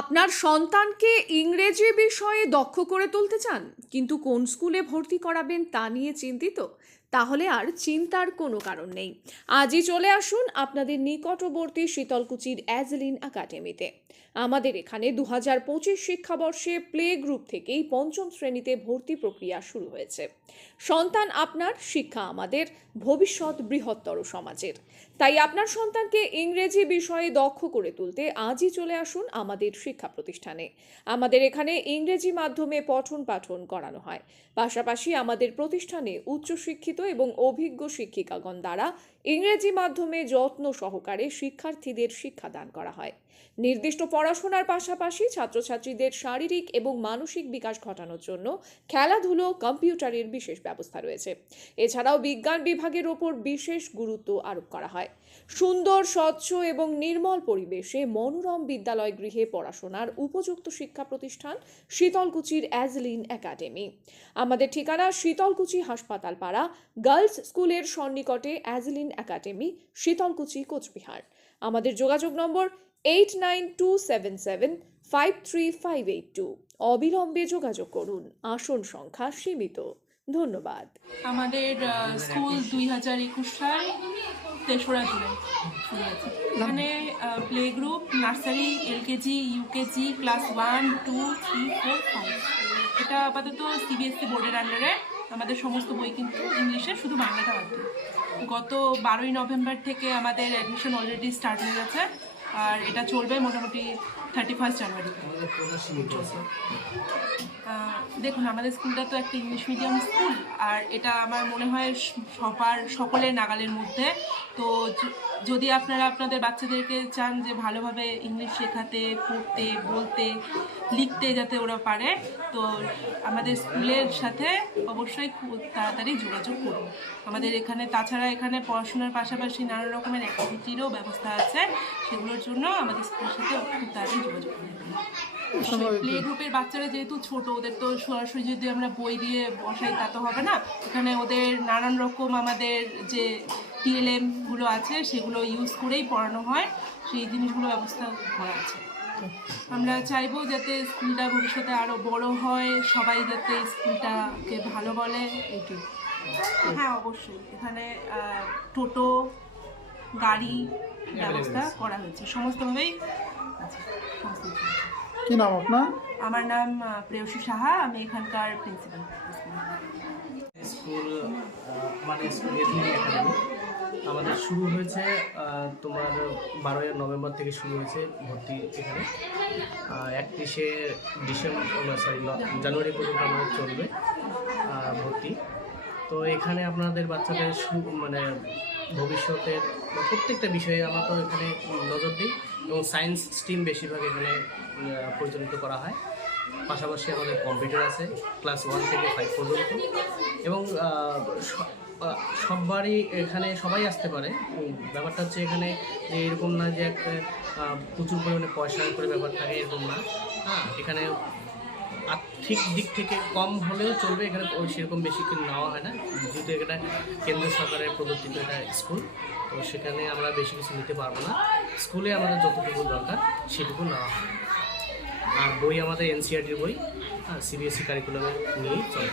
আপনার সন্তানকে ইংরেজি বিষয়ে দক্ষ করে তুলতে চান, কিন্তু কোন স্কুলে ভর্তি করাবেন তা নিয়ে চিন্তিত? তাহলে আর চিন্তার কোনো কারণ নেই। আজই চলে আসুন আপনাদের নিকটবর্তী শীতলকুচির অ্যাজলিন একাডেমিতে। আমাদের এখানে দু হাজার পঁচিশ শিক্ষাবর্ষে প্লে গ্রুপ থেকেই পঞ্চম শ্রেণীতে ভর্তি প্রক্রিয়া শুরু হয়েছে। সন্তান আপনার, শিক্ষা আমাদের, ভবিষ্যৎ বৃহত্তর সমাজের। তাই আপনার সন্তানকে ইংরেজি বিষয়ে দক্ষ করে তুলতে আজই চলে আসুন আমাদের শিক্ষা প্রতিষ্ঠানে। আমাদের এখানে ইংরেজি মাধ্যমে পঠন পাঠন করানো হয়। পাশাপাশি আমাদের প্রতিষ্ঠানে উচ্চশিক্ষিত এবং অভিজ্ঞ শিক্ষিকাগণ দ্বারা ইংরেজি মাধ্যমে যত্ন সহকারে শিক্ষার্থীদের শিক্ষাদান করা হয়। নির্দিষ্ট পড়াশোনার পাশাপাশি ছাত্রছাত্রীদের শারীরিক এবং মানসিক বিকাশ ঘটানোর জন্য খেলাধুলো, কম্পিউটারের বিশেষ ব্যবস্থা রয়েছে। এছাড়াও বিজ্ঞান বিভাগের ওপর বিশেষ গুরুত্ব আরোপ করা হয়। সুন্দর, স্বচ্ছ এবং নির্মল পরিবেশে মনোরম বিদ্যালয় গৃহে পড়াশোনার উপযুক্ত শিক্ষা প্রতিষ্ঠান শীতলকুচির অ্যাজলিন একাডেমি। আমাদের ঠিকানা শীতলকুচি হাসপাতাল পাড়া গার্লস স্কুলের সন্নিকটে অ্যাজলিন একাডেমি শীতলকুচি কোচবিহার আমাদের যোগাযোগ number eight nine two seven seven five three five eight two অবিলম্বে যোগাযোগ করুন। আসন সংখ্যা সীমিত। ধন্যবাদ। আমাদের স্কুল দুই হাজার একুশ সাল তেসরা জুলাই এখানে play group nursery LKG UKG class one two three four five এটা আপাতত সিবিএসসি বোর্ডের আন্ডারে আমাদের সমস্ত বই কিন্তু ইংলিশে, শুধু বাংলাটা বাদ। গত বারোই নভেম্বর থেকে আমাদের অ্যাডমিশন অলরেডি স্টার্ট হয়ে গেছে, আর এটা চলবে মোটামুটি থার্টি ফার্স্ট জানুয়ারি দেখুন, আমাদের স্কুলটা তো একটা ইংলিশ মিডিয়াম স্কুল আর এটা আমার মনে হয় সবার, সকলের নাগালের মধ্যে তো যদি আপনারা আপনাদের বাচ্চাদেরকে চান যে ভালোভাবে ইংলিশ শেখাতে পড়তে বলতে লিখতে যাতে ওরা পারে তো আমাদের স্কুলের সাথে অবশ্যই খুব তাড়াতাড়ি যোগাযোগ করুন। আমাদের এখানে তাছাড়া এখানে পড়াশোনার পাশাপাশি নানা রকমের অ্যাক্টিভিটিরও ব্যবস্থা আছে। সেগুলোর জন্য আমাদের স্কুলের সাথে খুব তাড়াতাড়ি যোগাযোগ করুন প্লে গ্রুপের বাচ্চারা যেহেতু ছোট ওদের তো সরাসরি যদি আমরা বই দিয়ে বসাই তা তো হবে না। এখানে ওদের নানান রকম আমাদের যে টিএলএমগুলো আছে সেগুলো ইউজ করেই পড়ানো হয়। সেই জিনিসগুলো ব্যবস্থা করা আছে। আমরা চাইব যাতে স্কুলটা ভবিষ্যতে আরও বড় হয় সবাই যাতে স্কুলটাকে ভালো বলে। এইটুকু হ্যাঁ অবশ্যই। এখানে টোটো গাড়ি ব্যবস্থা করা হয়েছে। সমস্তভাবেই আছে। কি নাম আপনার? আমার নাম প্রেয়সী সাহা। আমি এখানকার প্রিন্সিপাল স্কুল মানে স্কুল একাডেমি আমাদের শুরু হয়েছে তোমার বারোই নভেম্বর থেকে শুরু হয়েছে ভর্তি এখানে। একত্রিশে ডিসেম্বর সরি জানুয়ারি পর্যন্ত আমাদের চলবে ভর্তি। তো এখানে আপনাদের বাচ্চাদের মানে ভবিষ্যতের প্রত্যেকটা বিষয়ে আমরা তো এখানে নজর দিই এবং সায়েন্স স্ট্রিম বেশিরভাগ এখানে পরিচালিত করা হয়। পাশাপাশি আমাদের কম্পিউটার আছে ক্লাস ওয়ান থেকে ফাইভ পর্যন্ত। এবং সববারই এখানে সবাই আসতে পারে। ব্যাপারটা হচ্ছে এখানে যে এরকম না যে একটা প্রচুর পরিমাণে পয়সা করে ব্যাপার থাকে এরকম না। হ্যাঁ। এখানে আর্থিক দিক থেকে কম হলেও চলবে এখানে ওই সেরকম বেশি কিছু নেওয়া হয় না। যেহেতু এটা কেন্দ্র সরকারের প্রদত্তিত এটা স্কুল তো সেখানে আমরা বেশি কিছু নিতে পারব না। স্কুলে আমাদের যতটুকু দরকার সেটুকু নেওয়া হয়। আর বই আমাদের এনসিআরটির বই হ্যাঁ সিবিএসসি কারিকুলামে নিয়েই চলে।